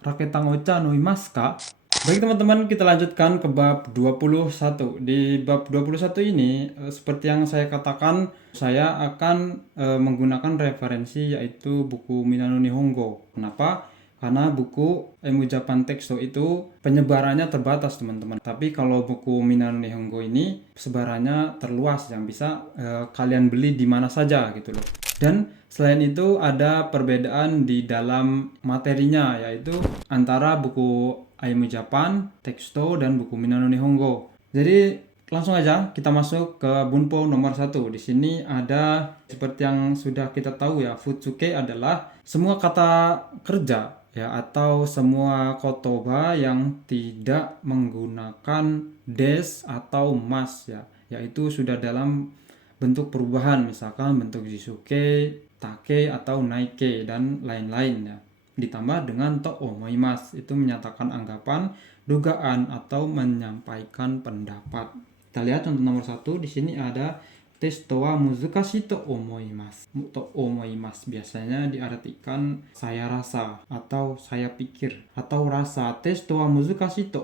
Raketang ocha no imasu ka? Baik teman-teman, kita lanjutkan ke bab 21. Di bab 21 ini, seperti yang saya katakan, saya akan menggunakan referensi yaitu buku Minano Nihongo. Kenapa? Karena buku Emu Japan Texto itu penyebarannya terbatas teman-teman. Tapi kalau buku Minano Nihongo ini sebarannya terluas yang bisa kalian beli di mana saja gitu loh. Dan selain itu ada perbedaan di dalam materinya yaitu antara buku Emu Japan Texto dan buku Minano Nihongo. Jadi langsung aja kita masuk ke bunpo nomor 1. Di sini ada seperti yang sudah kita tahu ya, futsuke adalah semua kata kerja ya atau semua kotoba yang tidak menggunakan des atau mas ya, yaitu sudah dalam bentuk perubahan, misalkan bentuk jisuke, take atau naike dan lain-lain ya. Ditambah dengan to omoimasu, itu menyatakan anggapan, dugaan atau menyampaikan pendapat. Kita lihat contoh nomor 1. Di sini ada testo wa muzukashi to omoimasu. To omoimasu biasanya diartikan saya rasa atau saya pikir atau rasa. Testo wa muzukashi to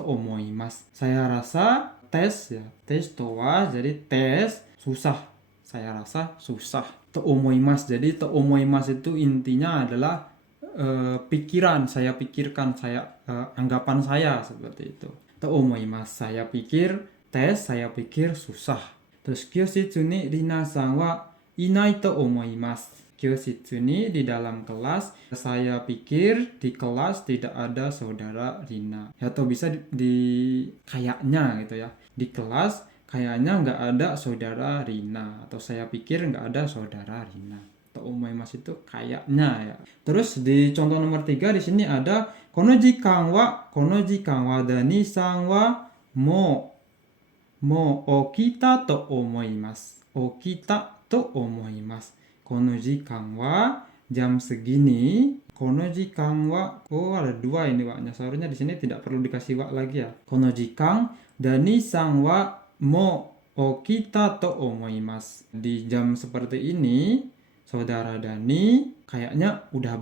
omoimasu. Saya rasa tes ya. Testo wa jadi tes susah. Saya rasa susah. To omoimasu. Jadi to omoimasu itu intinya adalah pikiran, saya pikirkan, saya anggapan saya seperti itu. To omoimasu, saya pikir, tes, saya pikir susah. Terus kyositsu ni rina-san wa inai to omoimasu. Kyositsu ni di dalam kelas, saya pikir di kelas tidak ada saudara Rina. Atau bisa di kayaknya gitu ya. Di kelas kayaknya nggak ada saudara Rina. Atau saya pikir nggak ada saudara Rina. To omoimasu itu kayaknya ya. Terus di contoh nomor 3 di sini ada kono jikan wa dani-san wa mo okita to omoimasu. Okita to omoimasu. Kono jikan wa jam segini. Kono jikan wa, oh ada 2 ini waknya. Seharusnya di sini tidak perlu dikasih wak lagi ya. Kono jikan dani-san wa mo okita to omoimasu. Di jam seperti ini saudara Dani kayaknya udah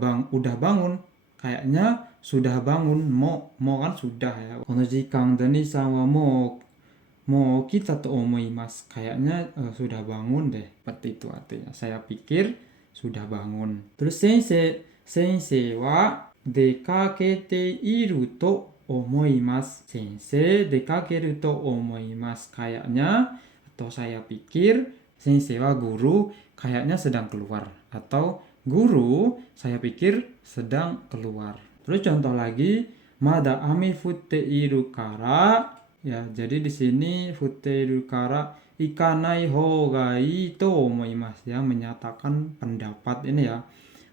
bangun. Kayaknya sudah bangun. Mo kan sudah ya. Kono jikan Dani sama mo kita to omoimasu. Kayaknya sudah bangun deh. Seperti itu artinya. Saya pikir sudah bangun. Terus sensei wa dekakete iru to omoimasu. Sensei dekakeru to omoimasu. Kayaknya atau saya pikir sensei wa guru kayaknya sedang keluar, atau guru saya pikir sedang keluar. Terus contoh lagi, mada ame futte iru kara ya. Jadi di sini futte iru kara ikanai hou ga ii to omoimasu ya, menyatakan pendapat ini ya.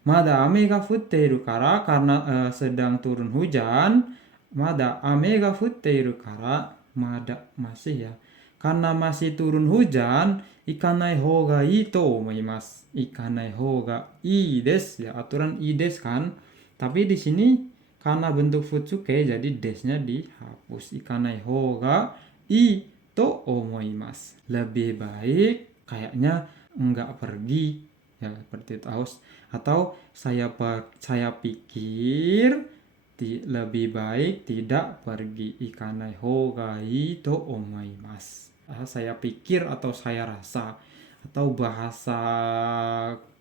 Mada ame ga futte iru kara karena sedang turun hujan. Mada ame ga futte iru kara, mada masih ya. Karena masih turun hujan, ikanai hou ga ii to omoimasu. Ikanai hou ga ii desu ya, aturan ii desu kan. Tapi di sini karena bentuk futsuke jadi desnya dihapus. Ikanai hou ga ii to omoimasu. Lebih baik kayaknya enggak pergi ya, seperti itu. Atau saya pikir lebih baik tidak pergi. Ikanai hou ga ii to omoimasu. Saya pikir atau saya rasa, atau bahasa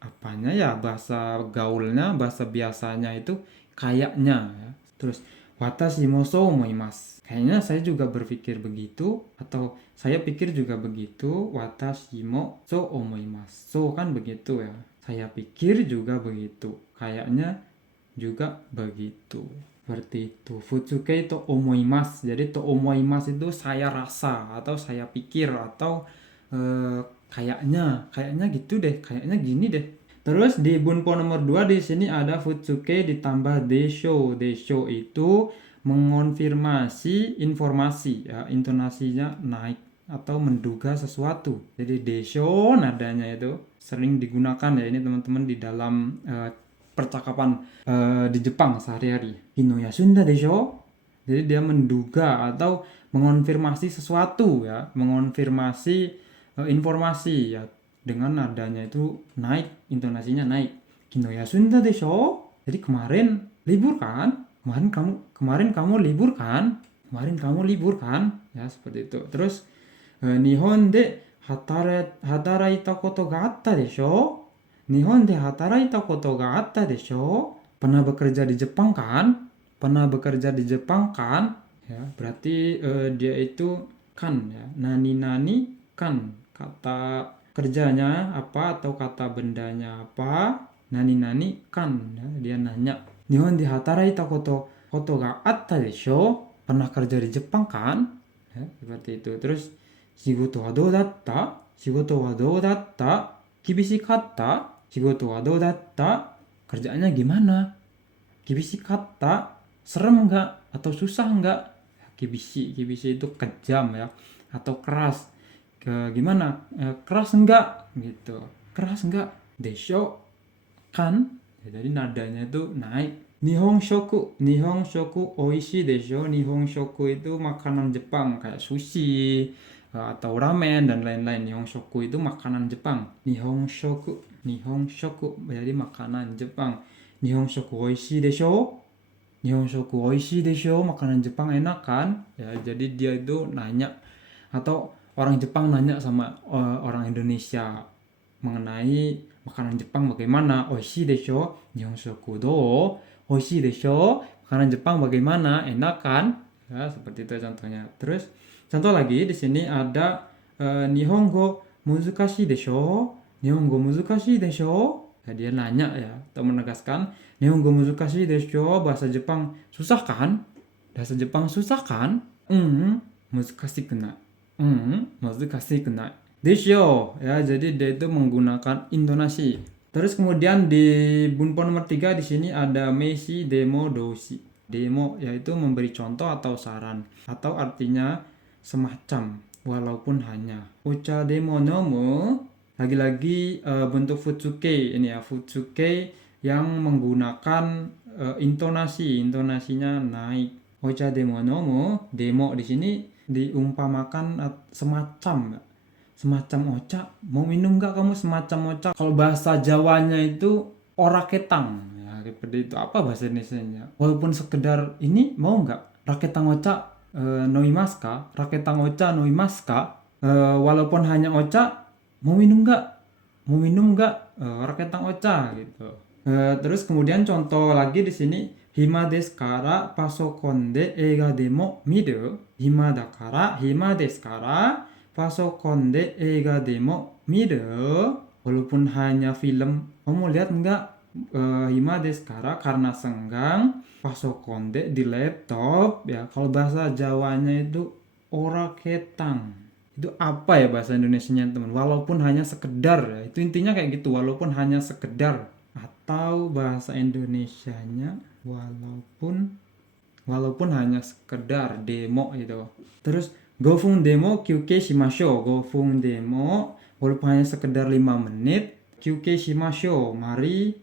apanya ya, bahasa gaulnya, bahasa biasanya itu kayaknya ya. Terus watashi mo sou omoimasu. Kayaknya saya juga berpikir begitu, atau saya pikir juga begitu. Watashi mo sou omoimasu. So kan begitu ya. Saya pikir juga begitu. Kayaknya juga begitu. Seperti itu. Futsuke to omoimasu. Jadi to omoimasu itu saya rasa atau saya pikir atau kayaknya gitu deh, kayaknya gini deh. Terus di bunpo nomor 2 di sini ada futsuke ditambah desho. Desho itu mengonfirmasi informasi ya, intonasinya naik atau menduga sesuatu. Jadi desho nadanya itu sering digunakan ya ini teman-teman di dalam percakapan di Jepang sehari-hari. Hino yasunda desho. Jadi dia menduga atau mengonfirmasi sesuatu ya, mengonfirmasi informasi ya, dengan nadanya itu naik, intonasinya naik. Hino yasunda desho. Jadi kemarin libur kan? Kemarin kamu libur kan? Kemarin kamu libur kan? Ya, seperti itu. Terus Nihon de hataraita koto ga atta desho? Nihon de hataraita koto ga atta desho? Pernah bekerja di Jepang kan? Pernah bekerja di Jepang kan? Ya, berarti dia itu kan ya. Nani kan. Kata kerjanya apa atau kata bendanya apa? Nani kan ya, dia nanya. Nihon de hataraita koto ga atta desho? Pernah kerja di Jepang kan? Ya, seperti itu. Terus Shigoto wa dou datta? Shigoto wa dou datta? Kibishikatta? Shigoto wa dou datta? Kerjaannya gimana? Kibishikatta? Serem enggak? Atau susah enggak? Kibishi itu kejam ya. Atau keras. Gimana? Keras enggak? Gitu. Keras enggak? Desho? Kan? Ya, jadi nadanya itu naik. Nihon shoku oishi desho. Nihon shoku itu makanan Jepang kayak sushi atau ramen dan lain-lain. Nihon shoku itu makanan Jepang. Nihon shoku jadi makanan Jepang. Nihon shoku oishi desho. Nihon shoku oishi desho. Makanan Jepang enak kan? Ya, jadi dia itu nanya atau orang Jepang nanya sama orang Indonesia mengenai makanan Jepang bagaimana. Oishi desho. Nihon shoku do. Oishi desho. Makanan Jepang bagaimana? Enak kan? Ya, seperti itu contohnya. Terus contoh lagi di sini ada Nihongo muzukashi desho. Nihongo muzukashi desho. Ya, dia nanya ya atau menegaskan Nihongo muzukashi desho. Bahasa Jepang susah kan? Bahasa Jepang susah kan? Muzukashi kena. Muzukashi kena. Desho ya, jadi dia itu menggunakan intonasi. Terus kemudian di bunpo nomor 3 di sini ada meishi demo doshi. Demo yaitu memberi contoh atau saran atau artinya semacam walaupun hanya. Ocha demo nomu lagi-lagi bentuk futsuke ini ya, futsuke yang menggunakan intonasinya naik. Ocha demo nomu, demo di sini diumpamakan semacam oca, mau minum nggak kamu semacam oca? Kalau bahasa Jawanya itu oraketang ya, seperti itu. Apa bahasa Indonesianya? Walaupun sekedar ini mau nggak raketang oca noimasu ka? Raketang oca noimasu ka? Walaupun hanya oca, mau minum nggak? Mau minum nggak raketang oca gitu. Terus kemudian contoh lagi di sini hima desu kara pasokon de eiga demo miru. Hima dakara, hima desu kara pasokon de eiga demo miru. Walaupun hanya film, kamu lihat enggak? Hima desu kara karena senggang. Pasokon de di laptop ya. Kalau bahasa Jawanya itu oraketang. Itu apa ya bahasa Indonesianya teman? Walaupun hanya sekedar ya. Itu intinya kayak gitu, walaupun hanya sekedar. Atau bahasa Indonesianya walaupun hanya sekedar demo gitu. Terus Gofung demo kyuke shimashou. Gofung demo walaupun hanya sekedar 5 menit. Kyuke shimashou. Mari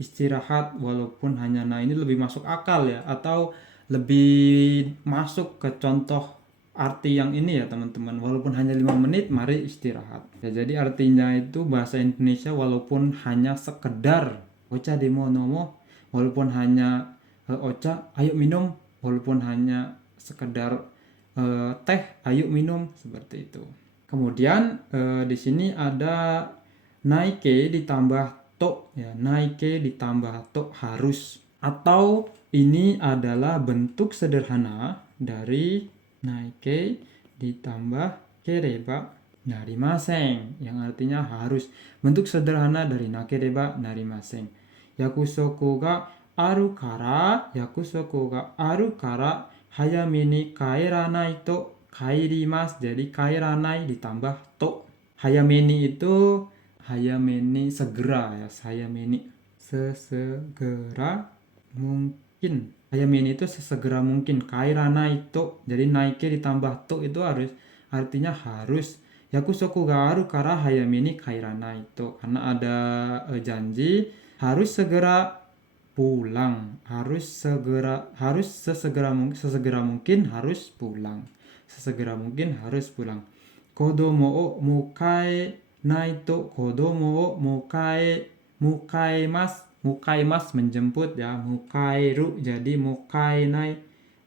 istirahat walaupun hanya. Nah, ini lebih masuk akal ya. Atau lebih masuk ke contoh arti yang ini ya teman-teman. Walaupun hanya 5 menit, mari istirahat. Ya, jadi artinya itu bahasa Indonesia walaupun hanya sekedar. Ocha demo nomo. Walaupun hanya ocha, ayo minum. Walaupun hanya sekedar teh, ayo minum, seperti itu. Kemudian di sini ada naike ditambah to ya, naike ditambah to harus, atau ini adalah bentuk sederhana dari naike ditambah kereba narimasen yang artinya harus. Bentuk sederhana dari nakereba narimasen. Yakusoku ga aru kara hayame ni kaeranai to kaerimasu. Jadi kaeranai ditambah to. Hayame ni itu segera ya. Hayame ni sesegera mungkin. Hayame ni itu sesegera mungkin. Kaeranai to. Jadi naike ditambah to itu artinya harus. Yakusoku ga aru kara hayame ni kaeranai to. Karena ada janji harus segera pulang, sesegera mungkin harus pulang. Kodomo o mukae naito kodomo o mukaemasu. Mukaimasu menjemput ya. Mukairu jadi mukainai.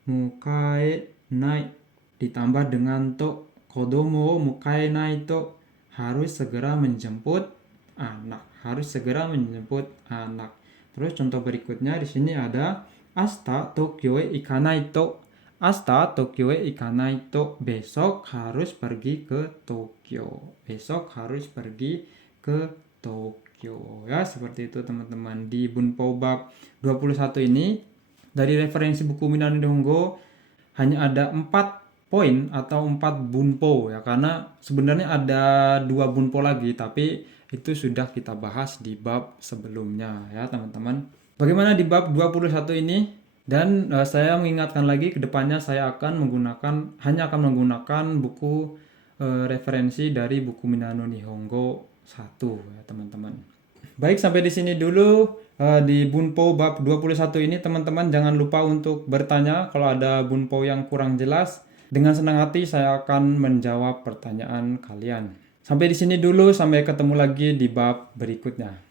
Mukainai ditambah dengan to. Kodomo mukainai to. Harus segera menjemput anak. Harus segera menjemput anak. Terus contoh berikutnya di sini ada Asta Tokyo e ikanai to. Asta Tokyo e ikanai to. Besok harus pergi ke Tokyo. Besok harus pergi ke Tokyo. Ya, seperti itu teman-teman. Di Bunpo bab 21 ini dari referensi buku Minano Nihongo hanya ada 4 poin atau 4 bunpo ya, karena sebenarnya ada 2 bunpo lagi tapi itu sudah kita bahas di bab sebelumnya ya teman-teman. Bagaimana di bab 21 ini? Dan saya mengingatkan lagi ke depannya saya akan hanya akan menggunakan buku referensi dari buku Minano Nihongo 1 ya teman-teman. Baik, sampai di sini dulu di Bunpo bab 21 ini teman-teman. Jangan lupa untuk bertanya kalau ada bunpo yang kurang jelas. Dengan senang hati saya akan menjawab pertanyaan kalian. Sampai di sini dulu, sampai ketemu lagi di bab berikutnya.